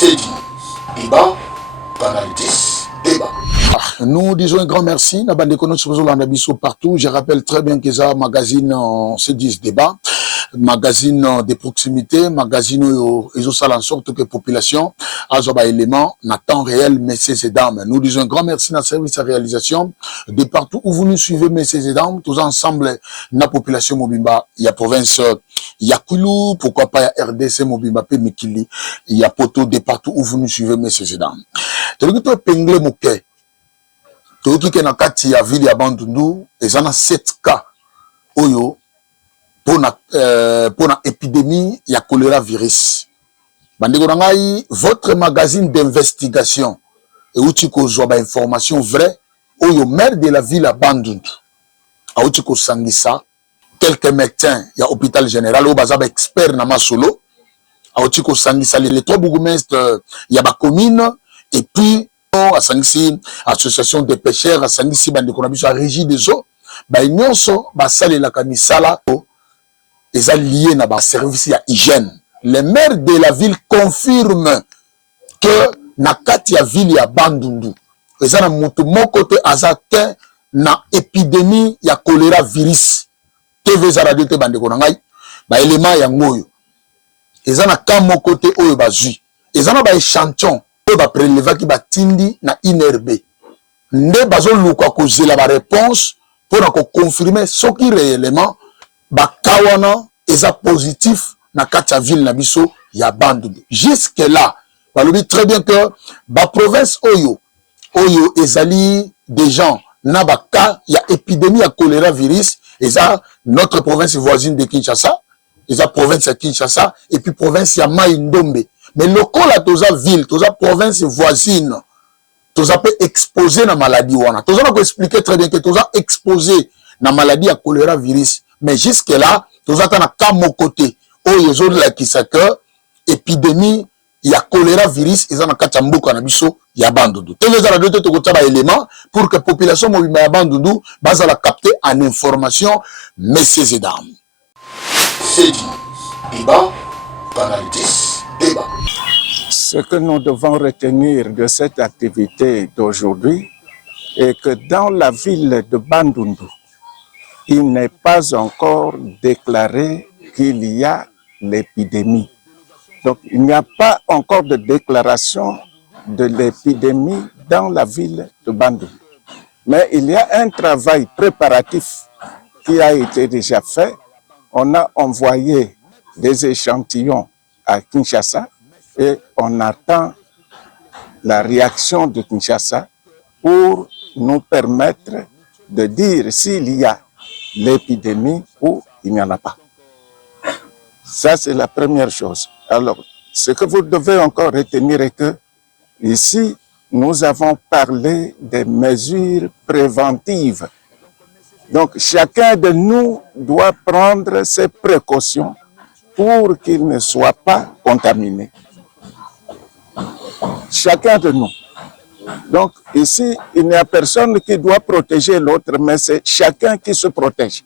C'est dit. Débat, Canal 10, débat. Nous disons un grand merci. Partout. Je rappelle très bien que ça magazine C10 débat, magazine de proximité, magazine où ils ont en sorte que la population a un élément en temps réel, messieurs et dames. Nous disons un grand merci dans le service à réalisation. De partout où vous nous suivez, messieurs et dames, tous ensemble, la population Mobimba, il y a province, il y a Koulou, pourquoi pas il y a RDC Mobimba, Mikili, il y a Poto, de partout où vous nous suivez, messieurs et dames. Toki ke na kati ya ville ya Bandundu ezana 7 cas oyo pona épidémie ya choléra virus. Bandeko na ngai, votre magazine d'investigation et outi ko zo ba information vraie oyo maire de la ville ya Bandundu a outi ko sangisa quelques médecins ya hôpital général o baza ba expert na masolo a outi ko sangisa les trois bourgmestres ya ba commune et puis à Sangisi, association des pêcheurs, à Sangisi, à régie des eaux, nyonso, basali la kamisala, ils ont lié na ba service à hygiène. Les maires de la ville confirment que na kati ya ville ya Bandundu, ils ont mutu côté azate na épidémie ya choléra virus. TV za radio te bandeko na ngai, ba élément ya ngoyo. Ils ont ka mo côté oyo bazui. Ils ont ba échantillon ba prélever ki batindi na INRB nde bazo luka ko zela ba réponse pour na ko confirmer ce qui réellement ba kawana eza positif na kati ville na biso ya Bandundu. Jusque là balobi très bien que ba province oyo ezali des gens na ba cas ya épidémie ya choléra virus eza notre province voisine de Kinshasa, eza province ya Kinshasa et puis province ya Mai Ndombe. Mais local à toza ville, toza province voisine, toza peut exposer na maladie wana. Toza na ko expliquer très bien que toza exposé na maladie à choléra virus. Mais jusque là, toza ta na kamo côté. Oh yezo la kisaka épidémie ya choléra virus ils na kati mboka na biso ya Bandundu. Télé radio te ko taba élément pour que population mobimba ya Bandundu baza la capter en information messieurs et dames. C'est dit. Débat, Canal 10, débat. Ce que nous devons retenir de cette activité d'aujourd'hui est que dans la ville de Bandundu, il n'est pas encore déclaré qu'il y a l'épidémie. Donc, il n'y a pas encore de déclaration de l'épidémie dans la ville de Bandundu. Mais il y a un travail préparatif qui a été déjà fait. On a envoyé des échantillons à Kinshasa et on attend la réaction de Kinshasa pour nous permettre de dire s'il y a l'épidémie ou il n'y en a pas. Ça, c'est la première chose. Alors, ce que vous devez encore retenir est que ici, nous avons parlé des mesures préventives. Donc, chacun de nous doit prendre ses précautions pour qu'il ne soit pas contaminé. Chacun de nous. Donc, ici, il n'y a personne qui doit protéger l'autre, mais c'est chacun qui se protège.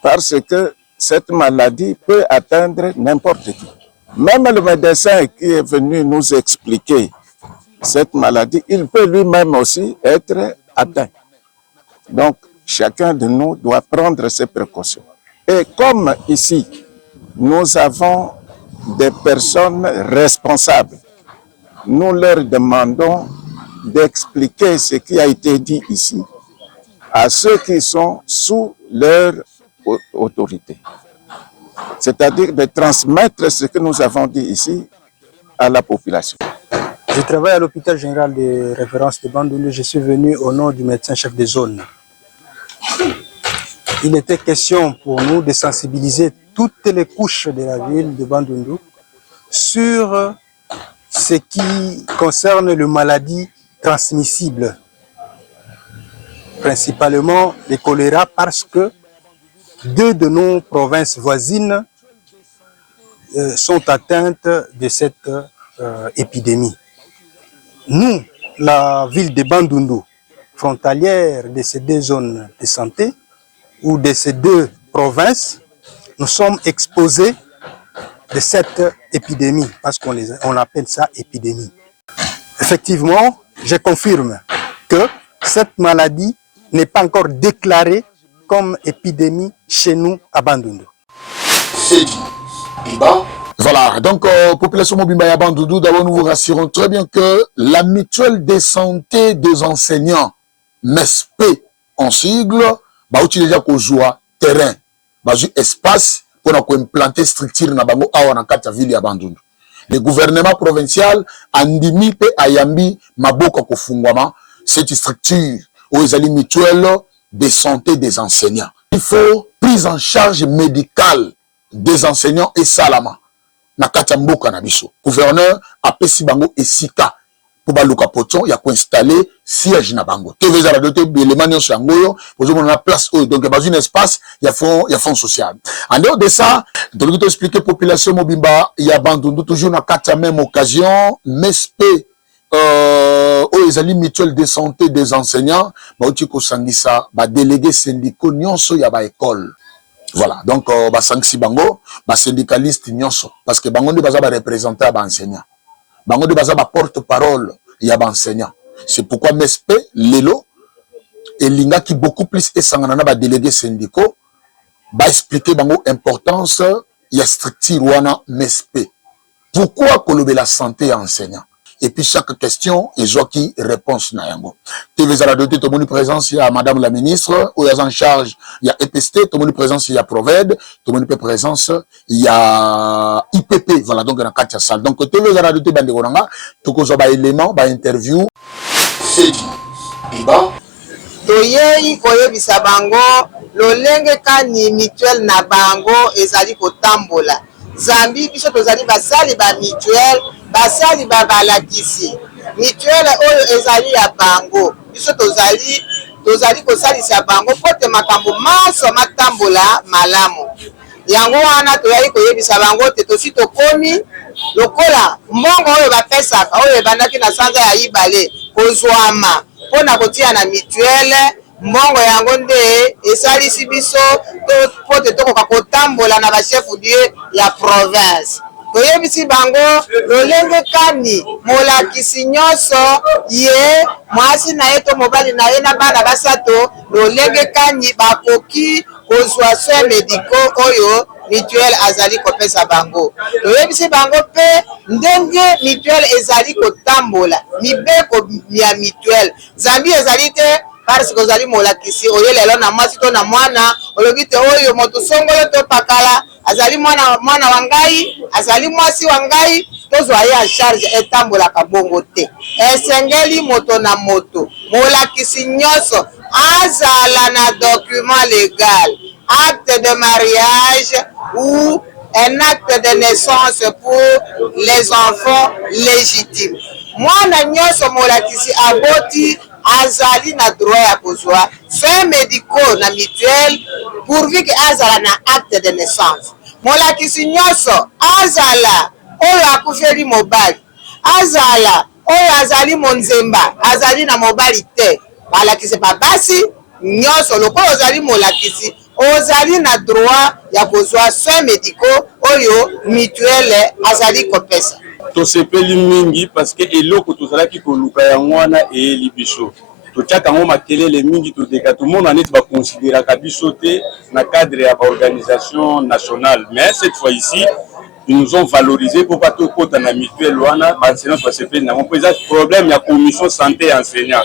Parce que cette maladie peut atteindre n'importe qui. Même le médecin qui est venu nous expliquer cette maladie, il peut lui-même aussi être atteint. Donc, chacun de nous doit prendre ses précautions. Et comme ici, nous avons des personnes responsables, nous leur demandons d'expliquer ce qui a été dit ici à ceux qui sont sous leur autorité. C'est-à-dire de transmettre ce que nous avons dit ici à la population. Je travaille à l'hôpital général de référence de Bandundu. Je suis venu au nom du médecin chef de zone. Il était question pour nous de sensibiliser toutes les couches de la ville de Bandundu sur ce qui concerne les maladies transmissibles, principalement le choléra, parce que deux de nos provinces voisines sont atteintes de cette épidémie. Nous, la ville de Bandundu, frontalière de ces deux zones de santé ou de ces deux provinces, nous sommes exposés de cette épidémie, parce on appelle ça épidémie. Effectivement, je confirme que cette maladie n'est pas encore déclarée comme épidémie chez nous à Bandundu. C'est dit. Biba. Voilà, donc population Mobimba ya Bandundu, d'abord nous vous rassurons très bien que la mutuelle de santé des enseignants, MESP en sigle, bah utiliser déjà joie terrain, bah espace pour implanter structure na bango awa na kati ya ville ya Bandundu. Le gouvernement provincial andimi pe ayambi maboko kofungwama cette structure où ils allaient mutuelle de santé des enseignants. Il faut prise en charge médicale des enseignants et salama. Na kati ya mboka na biso. Gouverneur apesi bango esika pour baluka poton ya ko installer siège na bango. Teveza la doté élément nyonso yango pour que na place donc dans un espace il y a fond social. En dehors de ça, donc tout expliquer population Mobimba ya Bandundu toujours na kati ya même occasion MESP les alliés mutuels de santé des enseignants ba uti ko sangisa ba délégués syndicaux nyonso ya ba école. Voilà, donc ba sangisi bango ba syndicaliste nyonso parce que bango ndi baza ba représenter ba enseignants. Bango ndi baza ba porte-parole ya ba enseignants. C'est pourquoi MESP lelo elinga qui beaucoup plus esangana na ba délégués syndicaux ba expliquer bango importance ya structure wana MESP. Pourquoi kolobe la santé enseignant? Et puis chaque question, et qui réponse na yango. TV Zaladoté, tout le monde présence, il y a Madame la ministre, ou il y a en charge, il y a EPST, tout le monde présence, il y a Proved, tout le monde présence, il y a IPP, voilà, donc il y a 4 salles. Donc TV Zaladoté, bande goranga, tout le monde élément, interview. C'est dit. Biba. Toyei koyebisa bango lolenge kani mutuel na bango ezali kotambola. Zambi biso tozali basali ba mutuel basali ba balakisi mutuel oyo ezali ya bango biso tozali kosalisa bango pote makambo maso matambola malamu yango wana toyali koyebisa bango te tosi tokomi lokola mbongo oyo bapesaka oyo ebandaki na sanza ya ibale kozwama mpona kotia na mutuel mbongo yango nde esalisi biso pote tokoka kotambola na bashefu die ya province. Toyebisi bango lolenge kani molakisi nyonso ye mwasi na ye to mobali na ye na bana basato lolenge kani bakoki kozwa soins médicaux oyo mutuel azali kopesa bango. Toyebisi bango pe ndenge mutuel ezali kotambola mibeko ya mutuel zambi ezali te parce que ozali molakisi oyo lelo na mwasi to na mwana olobi te oyo moto songolo to pakala azali mwana wa ngai azali mwasi wa ngai tozwa ye en charge etambolaka bongo te esengeli moto na moto molakisi nyonso azala na document légal acte de mariage ou un acte de naissance pour les enfants légitimes. Mwana nyonso molakisi aboti azali na droit ya kozwa soins médicaux na mutuel pourvu que azala na acte de naissance. Molakisi nyonso azala oyo akufeli mobali azala oyo azali monzemba azali na mobali te balakisi babasi nyonso lokola ozali molakisi ozali na droit ya kozwa soins médicaux oyo mutuel azali kopesa. Tosepeli mingi parce que eloko tozalaki koluka yango wana eyeli biso totiaka yango makelele mingi todeka tomona neti bakonsideraka biso te na cadre ya baorganisation nationale mais cette fois ici ils nous ont valorisé pour pas tokota na mutuelle wana baenseignant basepeli nango mpo eza problème ya commission santé enseignant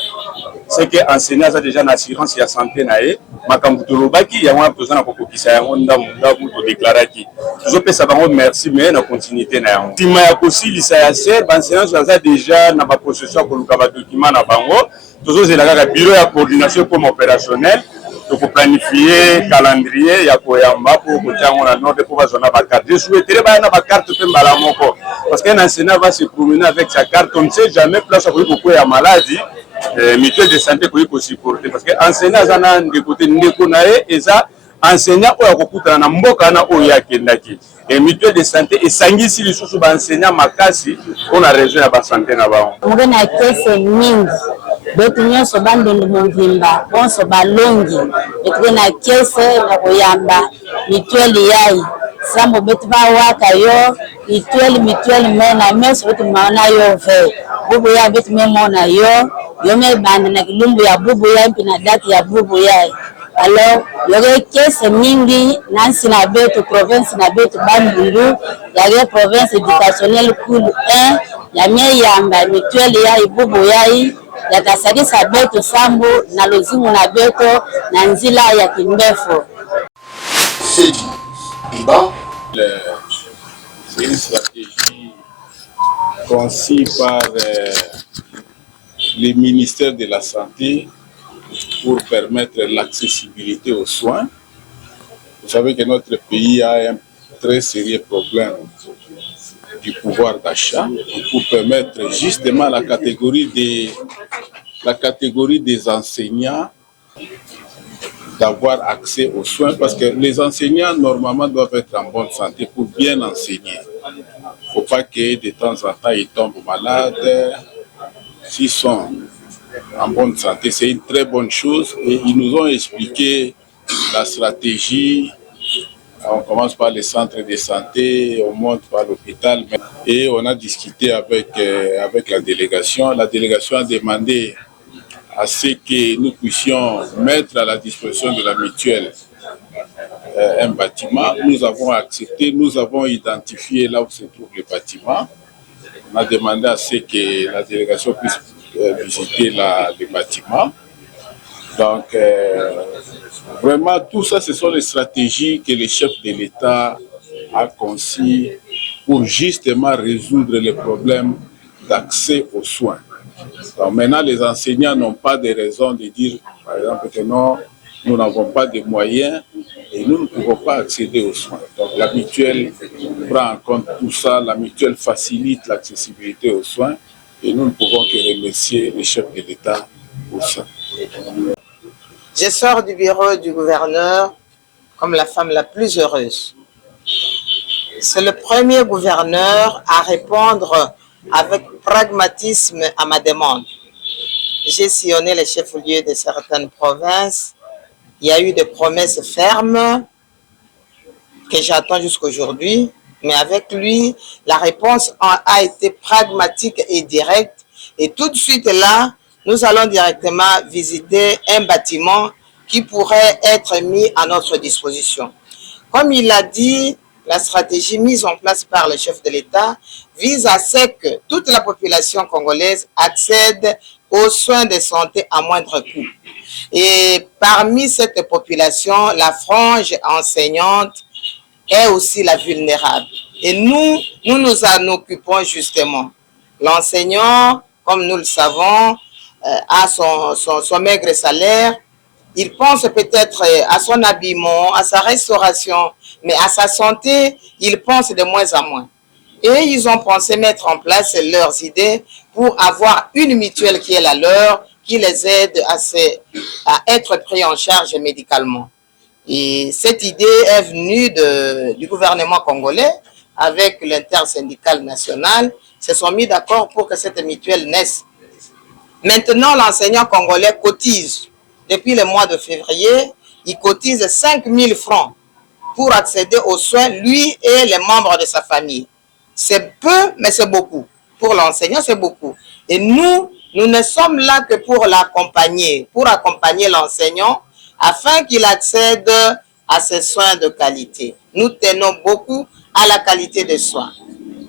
c'est que enseignant aza déjà na assurance ya santé na ye makambo tolobaki yango wana toza na kokokisa yango ndamu todeklaraki tozopesa bango merci mais na continuité na yango nsima ya kosilisa ya ser baenseignant aza déjà na baprocessus ya koluka badocument na bango tozozela kaka bureau ya coordination comme opérationnel tokoplanifie calendrier ya koyamba po kotia yango na norde po bazwa na bakarte je souhaiterais baya na bakarte mpe mbala moko parce qu'un enseignant va se promener avec sa carte on ne sait jamais place akoki kokwea maladie mutuelle de santé koki kosupporter parce que enseignant aza na ndeko na ye eza enseignant oyo akokutana na mboka wana oyo akendaki et mutuelle de santé esangisi lisusu baenseignant makasi mpona région ya basanté na bango moke na kese mingi betu nyonso bandundu movimba bonso balongi etuke na kese na koyamba mutuelle yayi sambo betu ba waka yo mutuel mena meso betu maona yo ve bubu ya betu memona yo me bande na kilumbu ya bubu ya mpina dati ya bubu ya. Alors yoge kese mingi nansi na betu province na betu Bandundu yage province éducationnelle cool 1 ya mie yamba mutuel ya ibubu ya yakasadisa betu sambu na lozimu na beto na nzila ya Kimbefo. C'est une stratégie conçue par le ministère de la Santé pour permettre l'accessibilité aux soins. Vous savez que notre pays a un très sérieux problème du pouvoir d'achat pour permettre justement la catégorie des enseignants d'avoir accès aux soins, parce que les enseignants normalement doivent être en bonne santé pour bien enseigner. Il ne faut pas que de temps en temps ils tombent malades. S'ils sont en bonne santé, c'est une très bonne chose, et ils nous ont expliqué la stratégie. On commence par les centres de santé, on monte par l'hôpital, et on a discuté avec la délégation. La délégation a demandé à ce que nous puissions mettre à la disposition de la mutuelle un bâtiment. Nous avons accepté, nous avons identifié là où se trouve le bâtiment. On a demandé à ce que la délégation puisse visiter le bâtiment. Donc, vraiment, tout ça, ce sont les stratégies que le chef de l'État a conçues pour justement résoudre les problèmes d'accès aux soins. Donc maintenant, les enseignants n'ont pas de raison de dire, par exemple, que non, nous n'avons pas de moyens et nous ne pouvons pas accéder aux soins. Donc la mutuelle prend en compte tout ça, la mutuelle facilite l'accessibilité aux soins, et nous ne pouvons que remercier le chef de l'État pour ça. Je sors du bureau du gouverneur comme la femme la plus heureuse. C'est le premier gouverneur à répondre avec pragmatisme à ma demande. J'ai sillonné les chefs-lieux de certaines provinces. Il y a eu des promesses fermes que j'attends jusqu'aujourd'hui, mais avec lui, la réponse a été pragmatique et directe. Et tout de suite là, nous allons directement visiter un bâtiment qui pourrait être mis à notre disposition. Comme il l'a dit, la stratégie mise en place par le chef de l'État vise à ce que toute la population congolaise accède aux soins de santé à moindre coût. Et parmi cette population, la frange enseignante est aussi la vulnérable. Et nous nous en occupons justement. L'enseignant, comme nous le savons, a son maigre salaire. Il pense peut-être à son habillement, à sa restauration, mais à sa santé, il pense de moins en moins. Et ils ont pensé mettre en place leurs idées pour avoir une mutuelle qui est la leur, qui les aide à être pris en charge médicalement. Et cette idée est venue du gouvernement congolais avec l'intersyndicale nationale. Ils se sont mis d'accord pour que cette mutuelle naisse. Maintenant, l'enseignant congolais cotise. Depuis le mois de février, il cotise 5 000 francs pour accéder aux soins, lui et les membres de sa famille. C'est peu, mais c'est beaucoup. Pour l'enseignant, c'est beaucoup. Et nous ne sommes là que pour l'accompagner, pour accompagner l'enseignant afin qu'il accède à ces soins de qualité. Nous tenons beaucoup à la qualité des soins.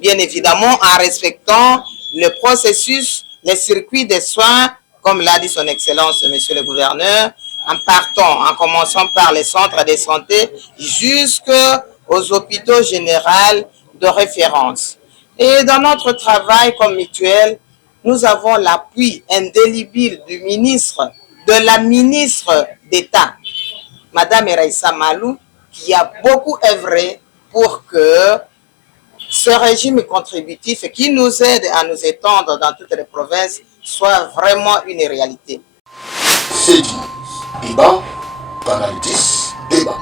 Bien évidemment, en respectant le processus, les circuits des soins, comme l'a dit son Excellence, Monsieur le Gouverneur, en commençant par les centres de santé jusqu'aux hôpitaux généraux de référence. Et dans notre travail comme mutuelle, nous avons l'appui indélébile du ministre, de la ministre d'État, Madame Eraïssa Malou, qui a beaucoup œuvré pour que ce régime contributif qui nous aide à nous étendre dans toutes les provinces soit vraiment une réalité. C'est dit. Débat, Canal 10, débat.